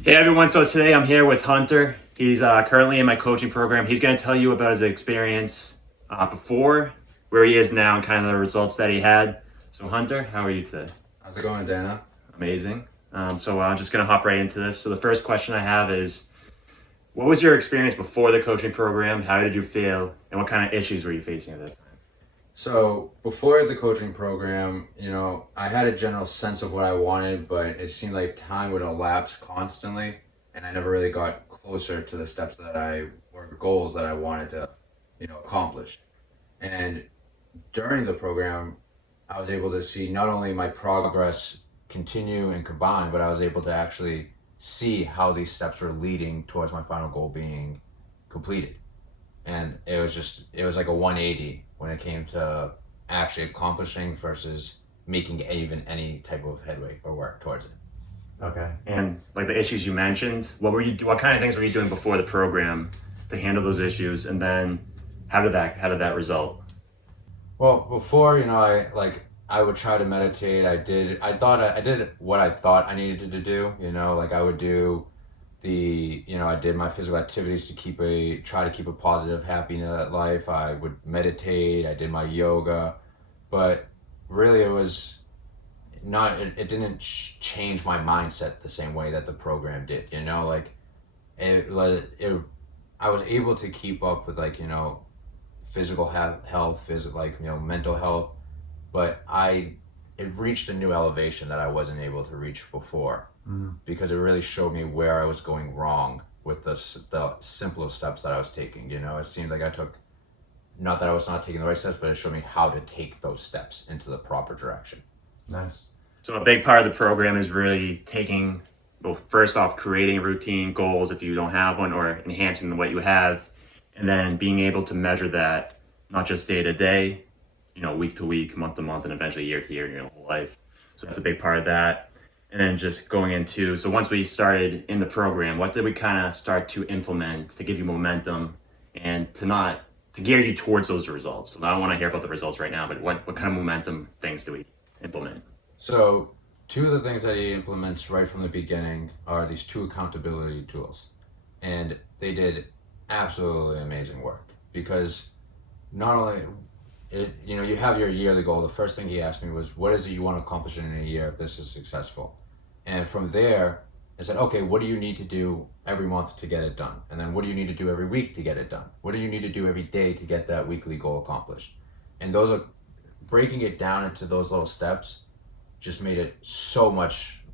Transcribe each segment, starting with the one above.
Hey everyone, so today I'm here with Hunter. He's currently in my coaching program. He's going to tell you about his experience before, where he is now, and kind of the results that he had. So Hunter, how are you today? How's it going, Dana? Amazing. So I'm just going to hop right into this. So the first question I have is, what was your experience before the coaching program? How did you feel? And what kind of issues were you facing at that time? So, before the coaching program, I had a general sense of what I wanted, but it seemed like time would elapse constantly, and I never really got closer to the steps or goals that I wanted to, accomplish. And during the program, I was able to see not only my progress continue and combine, but I was able to actually see how these steps were leading towards my final goal being completed. And it was like a 180 when it came to actually accomplishing versus making even any type of headway or work towards it. Okay. And like the issues you mentioned, what kind of things were you doing before the program to handle those issues? And then how did that result? Well, before, I would try to meditate. I did what I thought I needed to do, like I would do I did my physical activities to try to keep a positive, happy life. I would meditate, I did my yoga, but really it was not, it didn't change my mindset the same way that the program did, it I was able to keep up with physical health, mental health, but it reached a new elevation that I wasn't able to reach before because it really showed me where I was going wrong with the simple steps that I was taking. It seemed like I took, not that I was not taking the right steps, but it showed me how to take those steps into the proper direction. Nice. So a big part of the program is really well, first off, creating a routine, goals if you don't have one, or enhancing what you have, and then being able to measure that not just day to day, week to week, month to month, and eventually year to year in your whole life. So that's a big part of that. And then just going into, so once we started in the program, what did we kind of start to implement to give you momentum and to gear you towards those results? So I don't want to hear about the results right now, but what kind of momentum things do we implement? So, two of the things that he implements right from the beginning are these two accountability tools. And they did absolutely amazing work because not only you have your yearly goal. The first thing he asked me was, what is it you want to accomplish in a year if this is successful? And from there, I said, okay, what do you need to do every month to get it done? And then what do you need to do every week to get it done? What do you need to do every day to get that weekly goal accomplished? And those are breaking it down into those little steps just made it so much.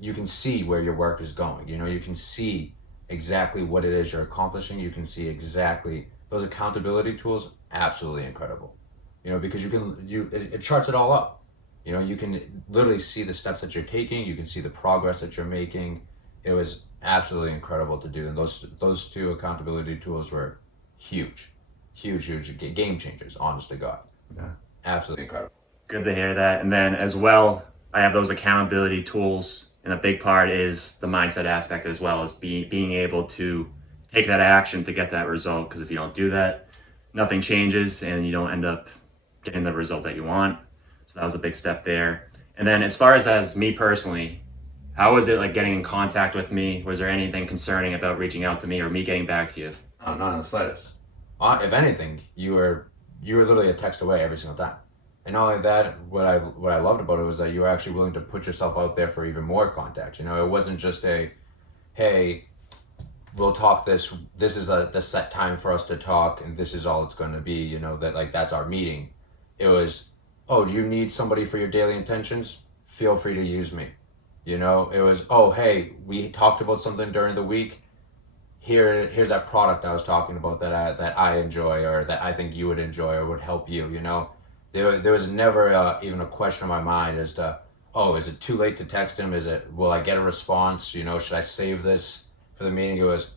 You can see where your work is going. You can see exactly what it is you're accomplishing. You can see exactly those accountability tools. Absolutely incredible. Because it charts it all up. You can literally see the steps that you're taking. You can see the progress that you're making. It was absolutely incredible to do. And those two accountability tools were huge, huge game changers. Honest to God, Yeah. absolutely incredible. Good to hear that. And then as well, I have those accountability tools, and a big part is the mindset aspect as well as being able to take that action to get that result. Because if you don't do that, nothing changes, and you don't end up getting the result that you want. So that was a big step there. And then as far as me personally, how was it like getting in contact with me? Was there anything concerning about reaching out to me or me getting back to you? Oh, not in the slightest. If anything, you were literally a text away every single time. And not only that, what I loved about it was that you were actually willing to put yourself out there for even more contact. It wasn't just hey, we'll talk this is the set time for us to talk, and this is all it's going to be. That's our meeting. It was, oh, do you need somebody for your daily intentions? Feel free to use me. It was, oh, hey, we talked about something during the week. Here's that product I was talking about that I enjoy or that I think you would enjoy or would help you. There was never even a question in my mind as to, oh, is it too late to text him? Will I get a response? Should I save this for the meeting? It was,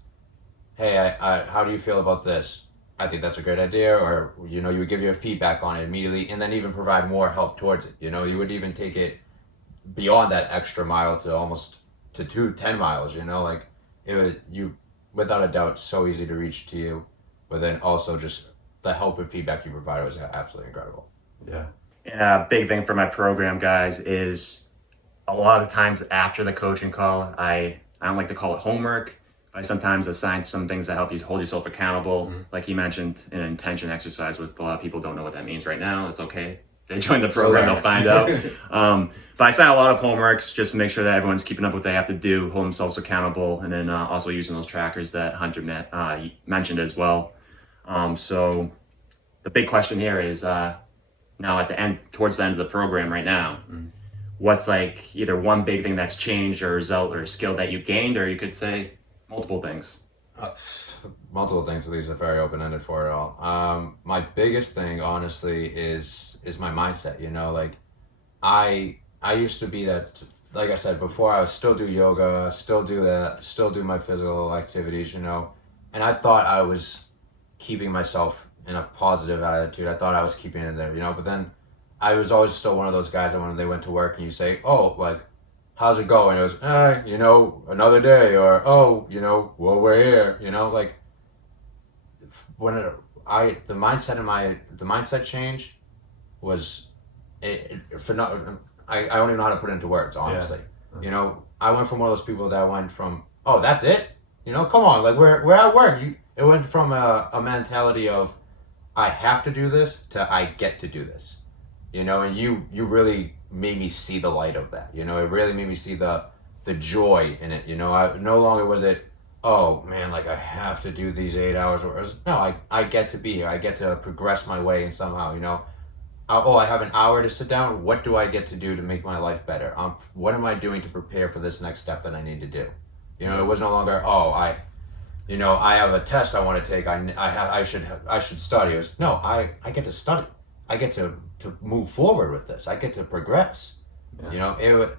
hey, how do you feel about this? I think that's a great idea. Or, you would give your feedback on it immediately and then even provide more help towards it. You would even take it beyond that extra mile to almost to 10 miles, it was, without a doubt, so easy to reach to you. But then also just the help and feedback you provided was absolutely incredible. Yeah. And a big thing for my program, guys, is a lot of times after the coaching call, I I don't like to call it homework. I sometimes assign some things that help you hold yourself accountable. Like he mentioned, an intention exercise, with a lot of people don't know what that means right now. It's okay. They join the program, they'll find out. But I assign a lot of homeworks just to make sure that everyone's keeping up with what they have to do, hold themselves accountable, and then also using those trackers that Hunter mentioned as well. So the big question here is now at the end, towards the end of the program right now, what's like either one big thing that's changed or result or skill that you gained, or you could say multiple things? Multiple things. So these are very open-ended for it all. My biggest thing, honestly, is my mindset. You know, like I used to be that. Like I said before, I would still do yoga, still do that, still do my physical activities. You know, and I thought I was keeping myself in a positive attitude. I thought I was keeping it there. You know, but then I was always still one of those guys that when they went to work and you say, "Oh, like, how's it going?" It was, you know, another day, or oh, you know, well, we're here. You know, like when the mindset change was for not. I don't even know how to put it into words, honestly. Yeah. You know, I went from one of those people that went from, oh, that's it? You know, come on, like we're at work. It went from a mentality of I have to do this to I get to do this. You know, and you really made me see the light of that. You know, it really made me see the joy in it. You know, I no longer was it, oh man, like I have to do these 8 hours. No, I get to be here. I get to progress my way in somehow. You know, I have an hour to sit down. What do I get to do to make my life better? What am I doing to prepare for this next step that I need to do? You know, it was no longer, I have a test I want to take. I should study. It was, no, I get to study. I get to move forward with this. I get to progress. Yeah. You know,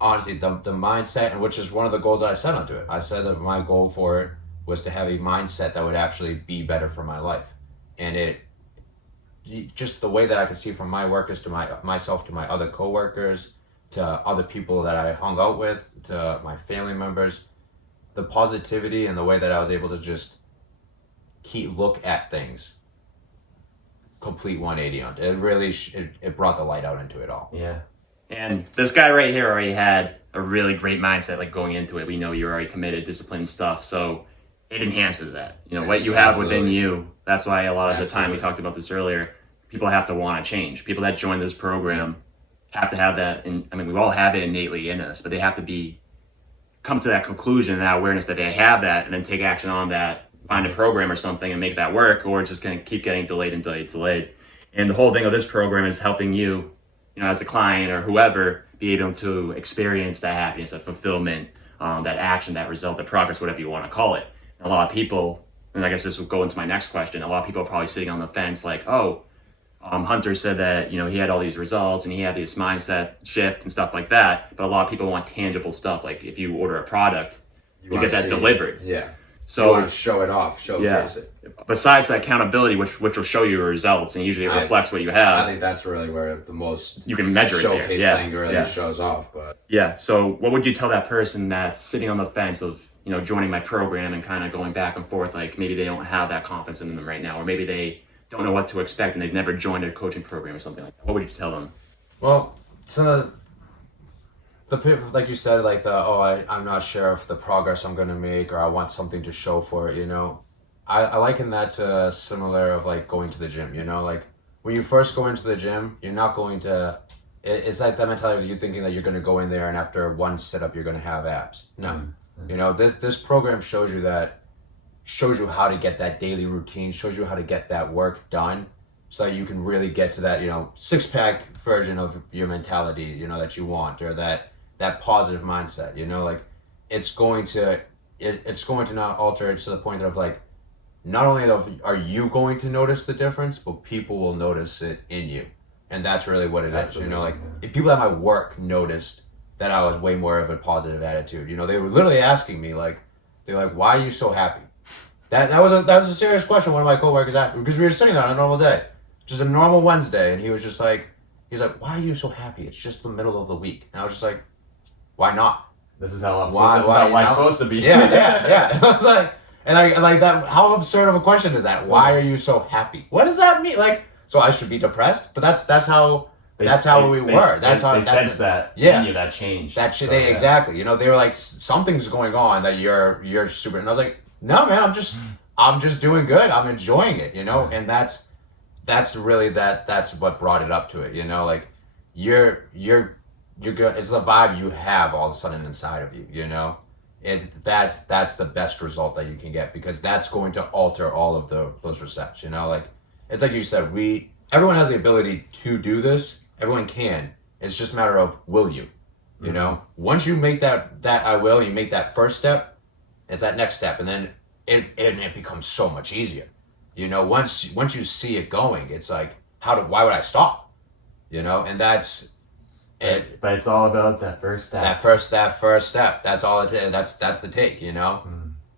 honestly, the mindset, and which is one of the goals that I set onto it. I said that my goal for it was to have a mindset that would actually be better for my life. And just the way that I could see from my workers to myself to my other coworkers, to other people that I hung out with, to my family members, the positivity and the way that I was able to just look at things, complete 180 on it. It really it brought the light out into it all. Yeah. And this guy right here already had a really great mindset, like going into it. We know you're already committed, disciplined and stuff. So it enhances that. You know, what you have within you. That's why a lot of the time, we talked about this earlier, people have to want to change. People that join this program have to have that. And I mean, we all have it innately in us, but they have to come to that conclusion, that awareness that they have that, and then take action on that, find a program or something and make that work, or it's just going to keep getting delayed. And the whole thing of this program is helping you, you know, as the client or whoever, be able to experience that happiness, that fulfillment, that action, that result, that progress, whatever you want to call it. And a lot of people, and I guess this will go into my next question, a lot of people are probably sitting on the fence like, Hunter said that, you know, he had all these results and he had this mindset shift and stuff like that. But a lot of people want tangible stuff. Like if you order a product, you get that delivered. Yeah. So you want to show it off, showcase it. Besides the accountability, which will show you your results, and usually it reflects what you have. I think that's really where the most you can measure showcase it thing really shows off. But so what would you tell that person that's sitting on the fence of, you know, joining my program and kind of going back and forth, like maybe they don't have that confidence in them right now, or maybe they don't know what to expect and they've never joined a coaching program or something like that? What would you tell them? Well, so like you said, like I'm not sure if the progress I'm going to make, or I want something to show for it, you know. I liken that to similar of like going to the gym, you know, like when you first go into the gym, you're not going to, it's like that mentality of you thinking that you're going to go in there and after one sit up, you're going to have abs. No, mm-hmm. You know, this program shows you how to get that daily routine, shows you how to get that work done so that you can really get to that, you know, 6-pack version of your mentality, you know, that you want, or that positive mindset, you know, like it's going to not alter it to the point of like, not only are you going to notice the difference, but people will notice it in you. And that's really what it is, you know, like if people at my work noticed that I was way more of a positive attitude, you know, they were literally asking me like, they're like, why are you so happy? That was a serious question one of my coworkers asked, because we were sitting there on a normal day, just a normal Wednesday, and he was like, why are you so happy? It's just the middle of the week. And I was just like, why not? This is how life's supposed to be. Yeah. I was like, and I like that. How absurd of a question is that? Why are you so happy? What does that mean? Like, so I should be depressed? But that's how that's how we were. That's how they that's sense that. yeah. In you, that change. That shit, So, they exactly. You know, they were like, something's going on that you're super. And I was like, no, man, I'm just doing good. I'm enjoying it. You know, and that's really that's what brought it up to it. You know, like you're good. It's the vibe you have all of a sudden inside of you. You know, that's the best result that you can get, because that's going to alter all of those recepts. You know, like it's like you said, everyone has the ability to do this. Everyone can. It's just a matter of will you. You know, once you make that I will, you make that first step, it's that next step, and then it becomes so much easier. You know, once you see it going, it's like, why would I stop? You know, and that's it. But it's all about that first step. That first step. That's all it is. That's the take. You know,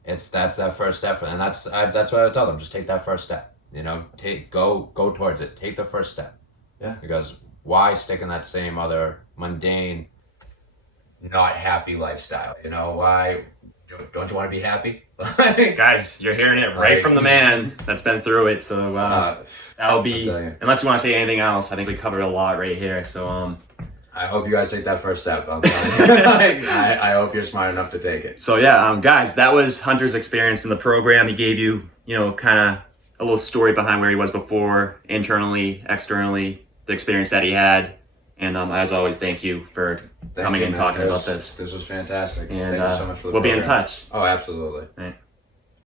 that's that first step, and that's what I tell them. Just take that first step. You know, go towards it. Take the first step. Yeah. Because why stick in that same other mundane, not happy lifestyle? You know, why don't you want to be happy? Guys, you're hearing it right from the man that's been through it. So that'll be, unless you want to say anything else, I think we covered a lot right here. So I hope you guys take that first step. I hope you're smart enough to take it. So yeah, guys, that was Hunter's experience in the program. He gave you, kind of a little story behind where he was before, internally, externally, the experience that he had. And as always, thank you for coming and talking about this. This was fantastic. And thank you so much for the we'll program. be in touch. Oh, absolutely. Right.